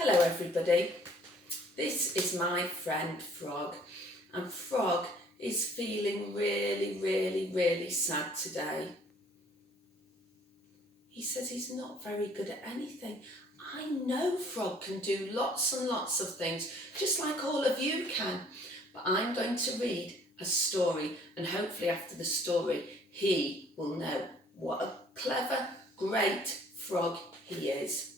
Hello everybody, this is my friend Frog, and Frog is feeling really sad today. He says he's not very good at anything. I know Frog can do lots and lots of things, just like all of you can, but I'm going to read a story, and hopefully after the story he will know what a clever, great frog he is.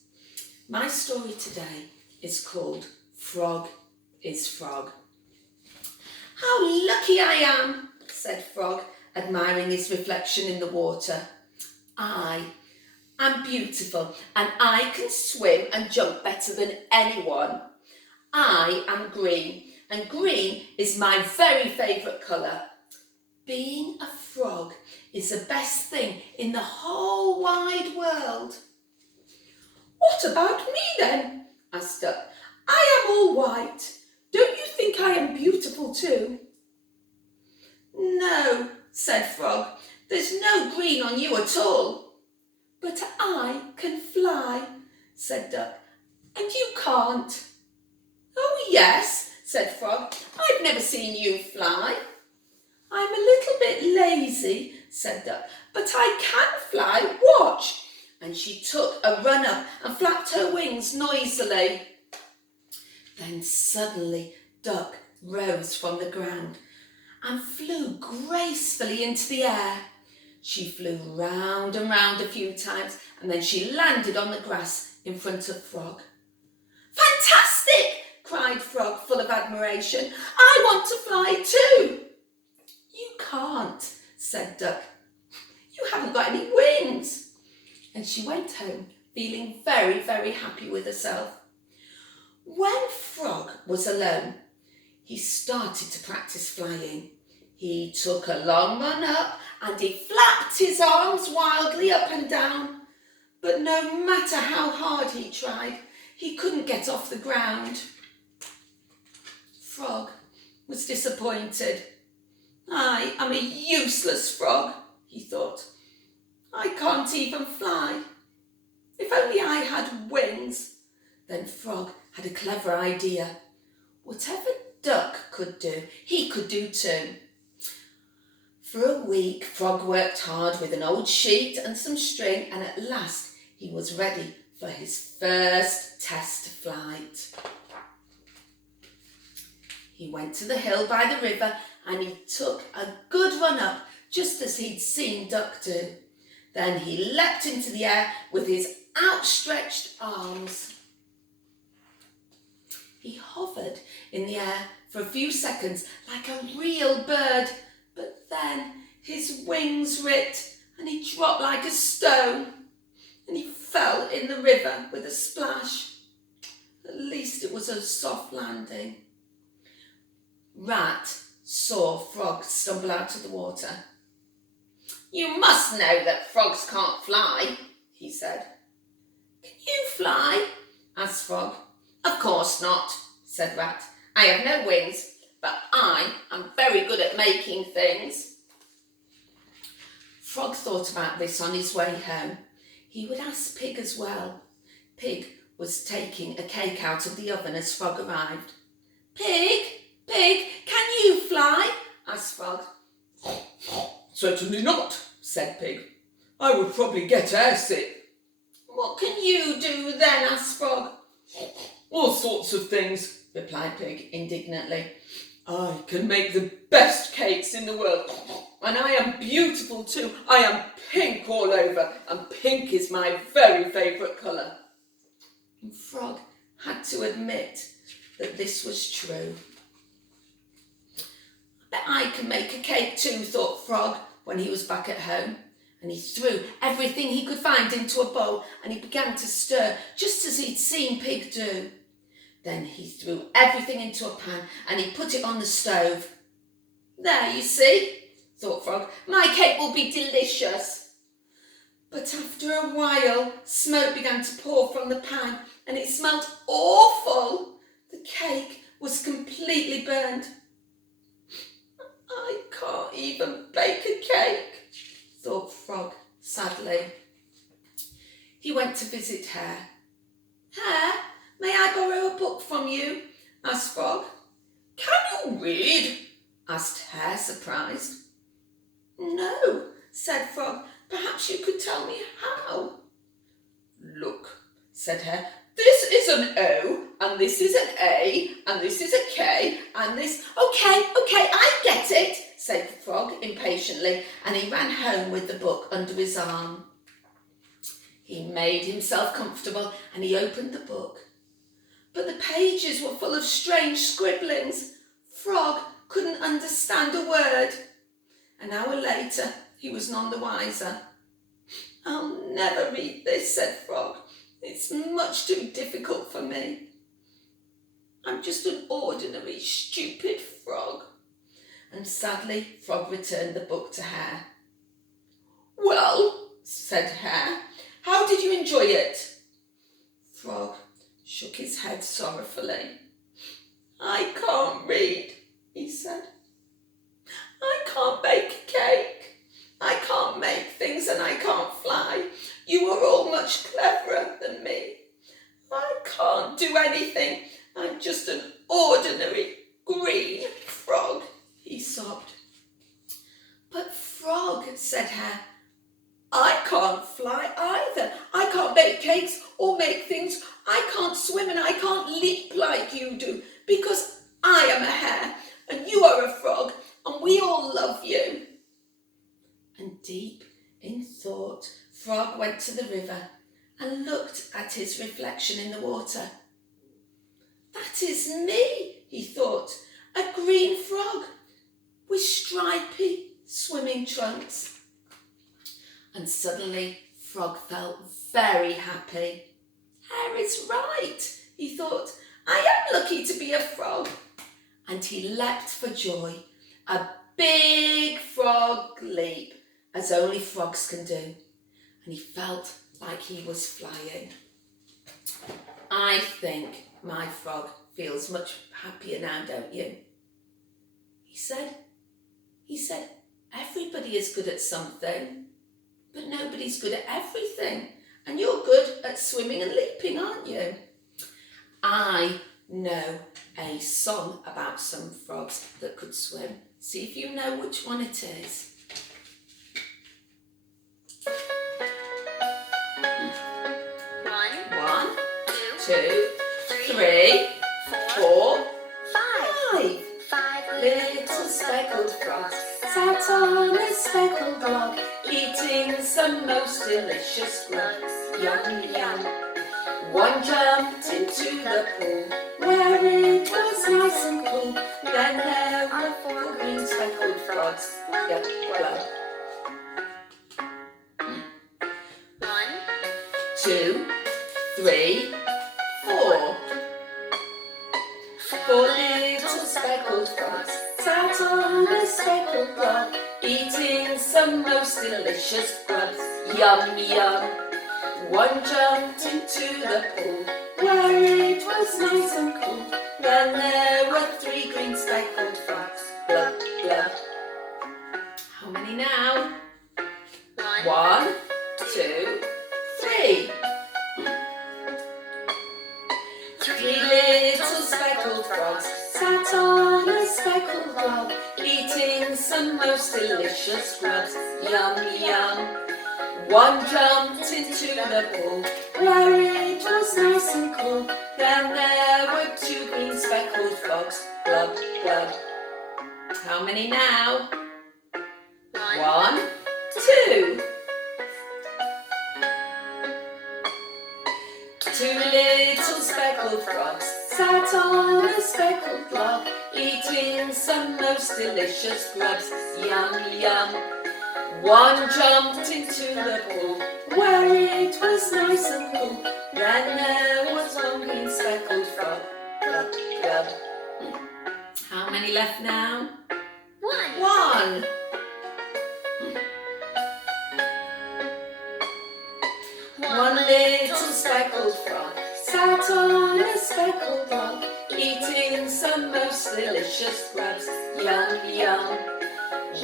My story today is called Frog is Frog. How lucky I am, said Frog, admiring his reflection in the water. I am beautiful and I can swim and jump better than anyone. I am green and green is my very favourite colour. Being a frog is the best thing in the whole wide world. What about me then? Asked Duck. I am all white. Don't you think I am beautiful too? No, said Frog. There's no green on you at all. But I can fly, said Duck. And you can't. Oh yes, said Frog. I've never seen you fly. I'm a little bit lazy, said Duck, but I can fly. Watch. And she took a run up and flapped her wings noisily. Then suddenly Duck rose from the ground and flew gracefully into the air. She flew round and round a few times and then she landed on the grass in front of Frog. Fantastic! Cried Frog, full of admiration. I want to fly too. You can't, said Duck. You haven't got any wings. And she went home feeling very happy with herself. When Frog was alone, he started to practice flying. He took a long run up and he flapped his arms wildly up and down. But no matter how hard he tried, he couldn't get off the ground. Frog was disappointed. I am a useless frog, he thought. I can't even fly. If only I had wings. Then Frog had a clever idea. Whatever Duck could do, he could do too. For a week, Frog worked hard with an old sheet and some string, and at last he was ready for his first test flight. He went to the hill by the river and he took a good run up, just as he'd seen Duck do. Then he leapt into the air with his outstretched arms. He hovered in the air for a few seconds like a real bird, but then his wings ripped and he dropped like a stone and he fell in the river with a splash. At least it was a soft landing. Rat saw Frog stumble out of the water. You must know that frogs can't fly, he said. Can you fly? Asked Frog. Of course not, said Rat. I have no wings, but I am very good at making things. Frog thought about this on his way home. He would ask Pig as well. Pig was taking a cake out of the oven as Frog arrived. Pig, can you fly? Asked Frog. Certainly not, said Pig. I would probably get airsick. What can you do then? Asked Frog. All sorts of things, replied Pig indignantly. I can make the best cakes in the world, and I am beautiful too. I am pink all over, and pink is my very favourite colour. And Frog had to admit that this was true. I bet I can make a cake too, thought Frog when he was back at home. And he threw everything he could find into a bowl and he began to stir, just as he'd seen Pig do. Then he threw everything into a pan and he put it on the stove. There, you see, thought Frog, my cake will be delicious. But after a while, smoke began to pour from the pan and it smelled awful. The cake was completely burned. I can't even bake a cake, thought Frog sadly. He went to visit Hare. Hare, may I you? asked Frog. Can you read? asked Hare, surprised. No, said Frog. Perhaps you could tell me how. Look, said Hare, this is an O, and this is an A, and this is a K, and this... Okay, I get it, said Frog impatiently, and he ran home with the book under his arm. He made himself comfortable and he opened the book. But the pages were full of strange scribblings. Frog couldn't understand a word. An hour later, he was none the wiser. I'll never read this, said Frog. It's much too difficult for me. I'm just an ordinary, stupid frog. And sadly, Frog returned the book to Hare. Well, said Hare, how did you enjoy it? Frog shook his head sorrowfully. I can't read, he said. I can't bake a cake. I can't make things and I can't fly. You are all much cleverer than me. I can't do anything. I'm just an ordinary green frog, he sobbed. But Frog, said Hare, I can't fly either. I can't bake cakes or make things. I can't swim and I can't leap like you do because I am a hare and you are a frog and we all love you. And deep in thought, Frog went to the river and looked at his reflection in the water. That is me, he thought, a green frog with stripy swimming trunks. And suddenly Frog felt very happy. Hare is right, he thought. I am lucky to be a frog. And he leapt for joy, a big frog leap, as only frogs can do. And he felt like he was flying. I think my frog feels much happier now, don't you? He said, everybody is good at something. But nobody's good at everything. And you're good at swimming and leaping, aren't you? I know a song about some frogs that could swim. See if you know which one it is. One, two, three, four, five. Little speckled frogs sat on a speckled log, eating some most delicious grubs. Yum, yum. One jumped into the pool, where it was nice and cool. Then there were 4 green speckled frogs. Yum, glub. 1, 2, 3, 4. 4 little speckled frogs sat on a speckled log, eating some most delicious grubs. Yum, yum. One jumped into the pool, where it was nice and cool. Then there were 3 green speckled frogs. Glub, glub. How many now? 1, 2, 3. 3 little speckled frogs sat on a speckled log, eating some most delicious grubs. Yum, yum. One jumped into the pool, where it was nice and cool. Then there were 2 green speckled frogs. Glub, glub. How many now? 1, 2. 2 little speckled frogs sat on a speckled log, eating some most delicious grubs. Yum, yum. One jumped into the pool, where it was nice and cool. Then there was 1 green speckled frog. Glub, glub. How many left now? 1. 1 little speckled frog sat on a speckled log, eating some most delicious grubs. Yum, yum.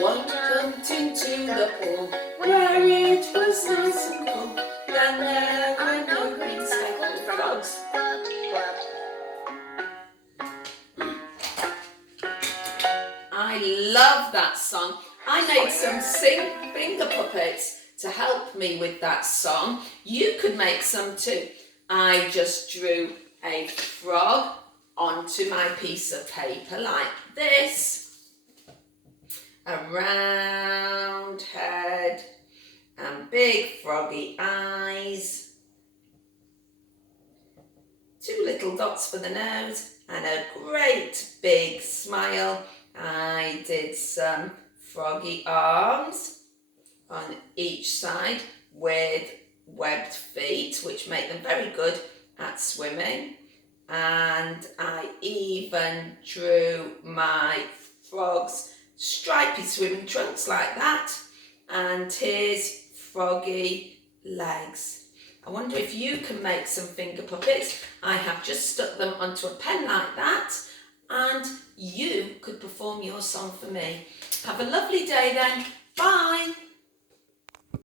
One jumped into the pool, where it was nice and cool. Then there were no green speckled frogs. I love that song. I made some finger puppets to help me with that song. You could make some too. I just drew a frog onto my piece of paper like this. A round head and big froggy eyes. 2 little dots for the nose and a great big smile. I did some froggy arms on each side with webbed feet, which make them very good at swimming. And I even drew my frog's stripy swimming trunks like that, and his froggy legs. I wonder if you can make some finger puppets. I have just stuck them onto a pen like that, and you could perform your song for me. Have a lovely day then. Bye.